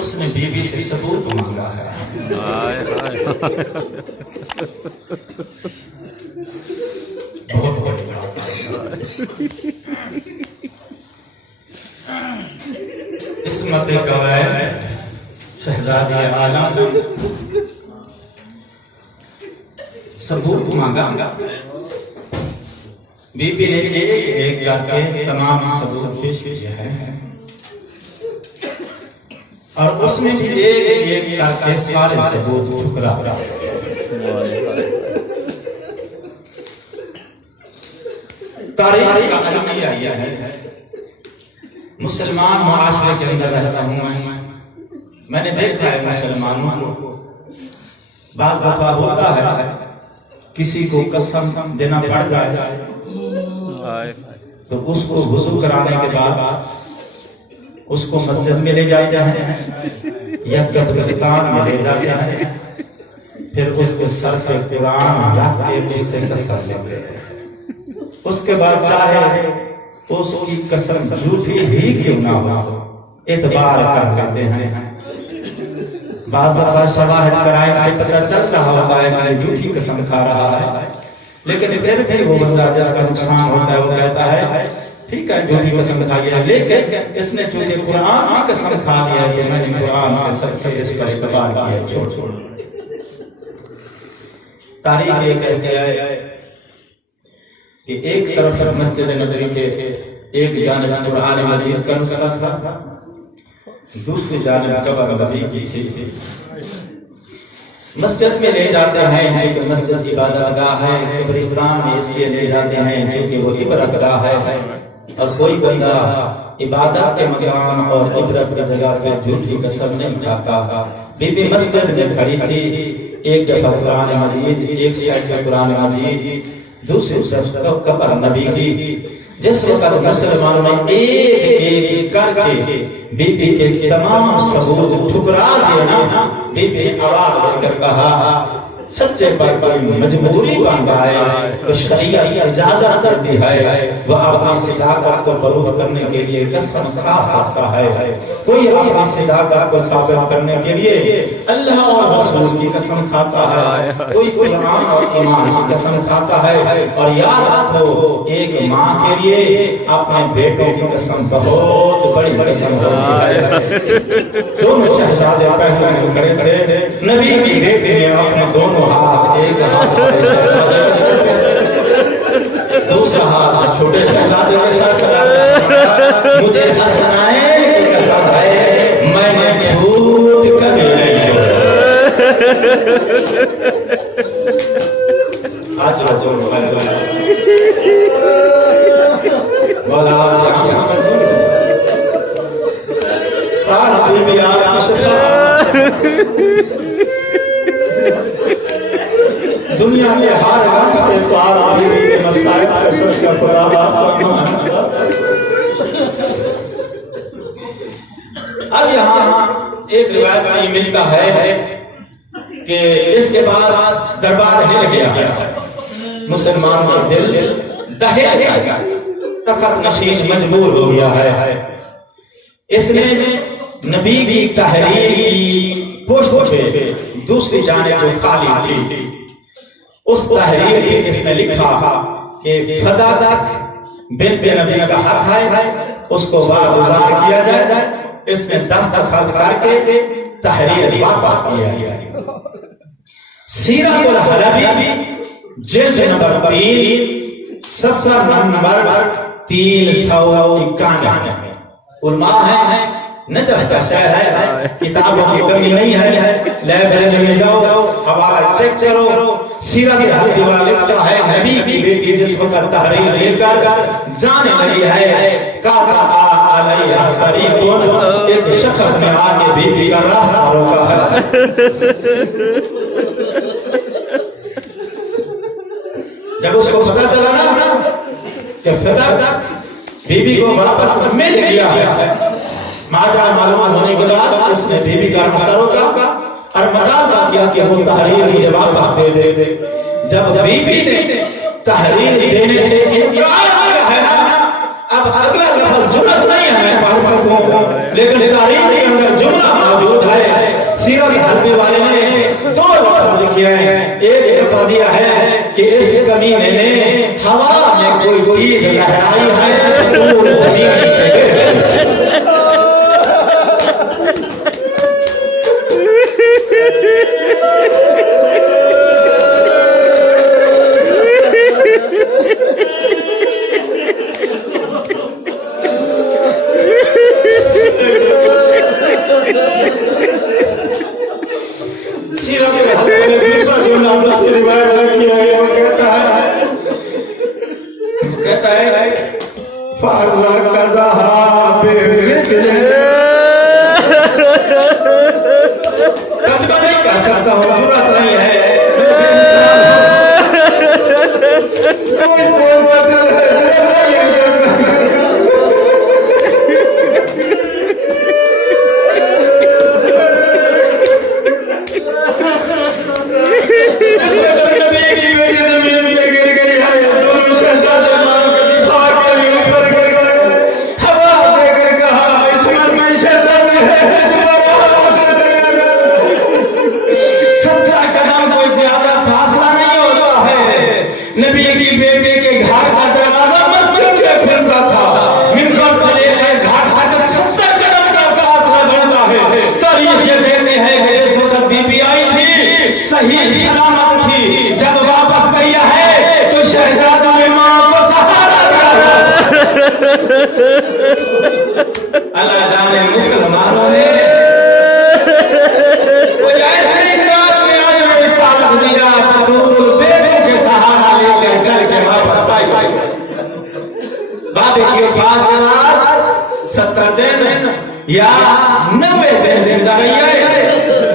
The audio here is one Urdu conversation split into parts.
اس نے بیوی سے ثبوت مانگا ہے۔ بہت بڑی بات ہے۔ عصمت قوائد شہزادی عالم ثبوت مانگا، بی بی نے ایک کر کے تمام ثبوت پیش کیے ہیں، اور اس میں بھی ایک کر کے سارے ثبوت ٹھکرا رہا۔ تاریخ کا المیہ یہ ہے، مسلمان معاشرے کے اندر رہتا ہوں میں نے دیکھا ہے مسلمانوں کو بعض دفعہ ہوتا ہے کسی کو قسم دینا پڑ جائے تو اس کو وضو کرانے کے بعد اس کو مسجد میں لے جاتے ہیں یا قبرستان میں لے جاتے ہیں، پھر اس کے سر پہ قرآن رکھ کے اس سے قسم لیتے ہیں۔ اس کے بعد چاہے اس کی قسم جھوٹی ہی کیوں نہ ہو اعتبار کر لیتے ہیں۔ بعض دفعہ شواہد قرائن سے پتہ چلتا ہوتا ہے کہ جھوٹی قسم کھا رہا ہے، لیکن پھر بھی وہ بندہ جس کا نقصان ہوتا ہے وہ کہتا ہے ٹھیک ہے جھوٹی قسم کھائی ہے، لیکن اس نے چونکہ قرآن کی قسم کھا لیا ہے تو میں نے قرآن کے سب سے اس کا اعتبار کیا چھوڑ۔ تاریخ یہ کہتی ہے کہ ایک طرف مسجد نبوی کے ایک جانب قرآن مجید کا نسخہ تھا، دوسری جانب قبر نبی کی تھی۔ مسجد میں لے جاتے ہیں کیونکہ مسجد عبادت گاہ ہے، قبرستان میں اس لیے لے جاتے ہیں کیونکہ وہ عبادت گاہ ہے، اور کوئی بندہ عبادت کے مقام اور عبرت کی جگہ پہ جھوٹی قسم نہیں کھاتا۔ بی بی مسجد میں کھڑی تھی، ایک دفعہ قرآن مجید، ایک سائڈ میں قرآن مجید، دوسری طرف قبر نبی کی۔ جس وقت مسلمانوں نے ایک کر کے بی بی کے تمام ثبوت ٹھکرا دینا، بی بی آواز دے کر کہا سچے پر کوئی مجبوری بن ہے تو شریعت اجازت کرتی ہے وہ اپنی صداقت کو پروف کرنے کے لیے قسم کھا سکتا ہے، کوئی اپنی صداقت کو ثابت کرنے کے لیے اللہ اور رسول کی قسم کھاتا ہے، کوئی قرآن اور ایمان کی قسم کھاتا ہے، اور یاد رکھو ایک ماں کے لیے اپنے بیٹوں کی قسم بہت بڑی قسم ہوتی ہے۔ دونوں شہزادے پہلے میں کھڑے کھڑے، نبی کی بیٹی نے اپنے دونوں ہاتھ، ایک ہاتھ دوسرا ہاتھ چھوٹے شہزادے کے ساتھ چلا، مجھے حسنائن کی قسم ہے میں نے جھوٹ کبھی نہیں آج رجل والا بی بی دنیا کے ہر غم سے پار بی بی کے مسائل کا سوچ کر خدا اب یہاں ایک روایت میں ملتا ہے کہ اس کے بعد دربار ہل گیا، مسلمان کا دل دہل گیا، تخت نشین مجبور ہو گیا ہے۔ اس نے نبی کی تحریر کی پشت پہ دوسری جانب جو خالی تھی اس تحریر میں اس نے لکھا کہ فدا تک بنت نبی کا حق ہے، اس کو واگزار کیا جائے۔ اس نے دستخط کر کے تحریر واپس کیا۔ سیرت الحلبی جلد نمبر 3 صفحہ نمبر 391 علماء ہیں، نجف کا شہر ہے، کتابوں کی کمی نہیں ہے، لائبریری میں جاؤ حوالہ چیک کرو۔ سیرت الحلبی والا لکھتا ہے نبی کی بیٹی جس وقت تحریر لے کر جانے لگی ہے، کعبہ علیہ طریقون، ایک شخص نے آگے بی بی کا راستہ روکا ہے۔ جب اس کو پتا چلا نا کہ فدا بی بی کو واپس مل گیا ہے، ماجرا معلوم ہونے کے بعد اس نے بی بی کا راستہ روکا اور مطالبہ کیا کہ وہ تحریر مجھے واپس دے دے۔ جب بی بی نے تحریر دینے سے انکار کیا ہے نا، اب اب اگلا لفظ جملہ نہیں ہے میں پڑھ سکوں، لیکن تاریخ کے اندر جملہ موجود ہے۔ سیرت حلبی والے نے دو لفظ لکھے ہیں، ایک لفظ یہ ہے کہ اس کمینے نے ہوا میں کوئی چیز لہرائی ہے دور زمین پہ۔ اللہ جانے مسلمانوں نے کچھ ایسے انداز میں آج میں رسالت دیا بطول بیٹوں کے سہارا لے کر چل کے واپس آئی۔ بابے کی وفات کے بعد 70 دن یا 90 دن زندہ رہی ہے۔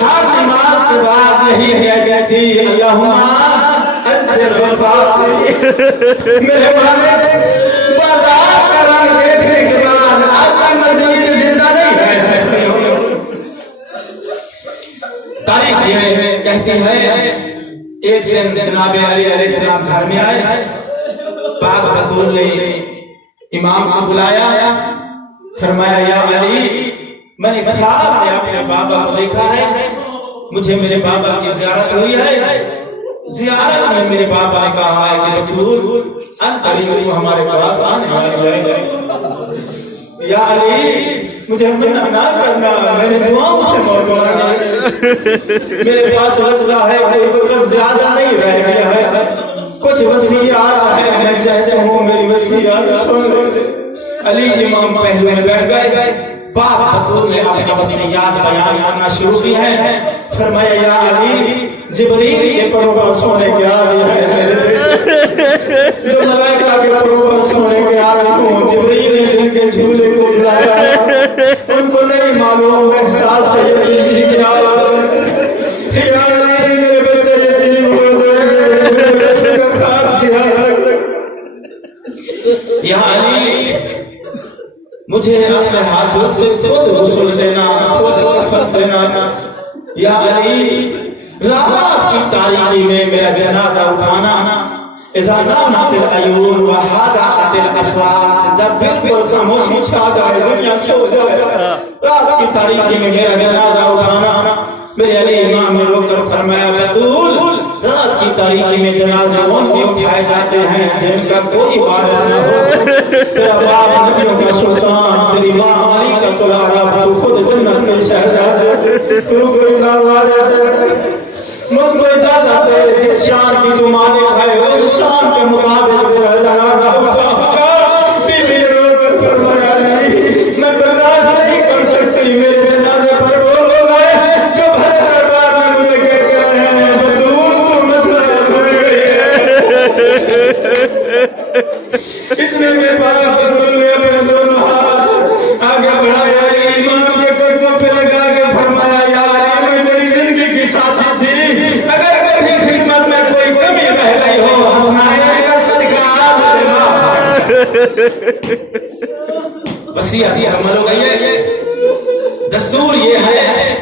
ہر نماز کے بعد یہی کہہ تھی اللہم اجر وفات میرے والد بازار کا رنگ دیکھنے کے بعد آپ کا مزید زندہ نہیں رہ سکتے ہو۔ تاریخ یہ کہتی ہے ایک دن جناب علی علیہ السلام گھر میں آئے، پاک بطول نے امام کو بلایا، فرمایا یا علی میں نے خواب میں اپنے بابا کو دیکھا ہے، مجھے میرے بابا کی زیارت ہوئی ہے، زیارت میں میرے بابا نے کہا ہے کہ بطول ان قریب ہمارے پاس آنے والے ہیں، یا علی مجھے منع نہ کرنا، میں نے دعاؤں سے موجودہ میرے پاس رضا ہے، کوئی وقت زیادہ نہیں رہ گیا ہے، کچھ وصیات ہے میں چاہتا ہوں میری وصیات سن۔ علی امام پہلو میں بیٹھ گئے، باپ بطول نے اپنی وصیات بیان کرنا شروع کی ہے۔ فرمایا یا علی جبریل کے پروبر سونے کے آگے ہے، جو ملائکہ کے پروبر سونے کے آگے ہوں، جبریل نے جن کے جھولے کو بلایا ان کو نہیں معلوم احساس ہے یقین بھی کیا یا علی میرے بچے یتیم ہوئے میرے بچے کا خاص کیا یا علی مجھے اپنے ہاتھوں سے خود غسل دینا، خود کفن دینا، یا علی رات کی تاریکی میں میرا جنازہ اٹھانا، اذا نامت العیون و حادت الاسوات، جب بالکل خاموشی چھا جائے دنیا سو جائے، رات کی تاریکی میں میرا جنازہ اٹھانا۔ میرے علی امام نے روک کر فرمایا بطول رات کی تاریکی میں جنازے ان کے اٹھائے جاتے ہیں جن کا کوئی وارث نہ ہو، تیرا باپ نبیوں کا سلطان، تیری ماں علی کا دلارا، تو خود جنت میں شہزادہ، تو کوئی نہ وارث ہے، مجھ کو اجازت ہے جس شان کی تو مالک ہے اس شان کے مطابق میرا جنازہ اٹھا۔ بیوی نے رو کر فرمایا نہیں میں برداشت نہیں کر سکتی، میرے جنازے پر وہ لوگ ہیں جو بھرے دربار میں مجھے کہتے ہیں بطول تو مسئلہ بھول گئی ہے۔ اتنے میں پاک بطول نے اپنے دونوں ہاتھ آگے بڑھایا، امام کے قدموں پہ لگا کے فرمایا یا علی میں تیری زندگی کی ساتھی تھی، اگر کبھی خدمت میں کوئی کمی رہ گئی ہو حسنائن کا صدقہ دینا۔ وصیت عمل ہو گئی ہے۔ دستور یہ ہے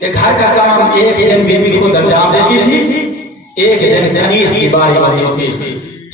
کہ گھر کا کام ایک دن بیوی خود انجام دیتی تھی، ایک دن کنیز کی باری آتی تھی۔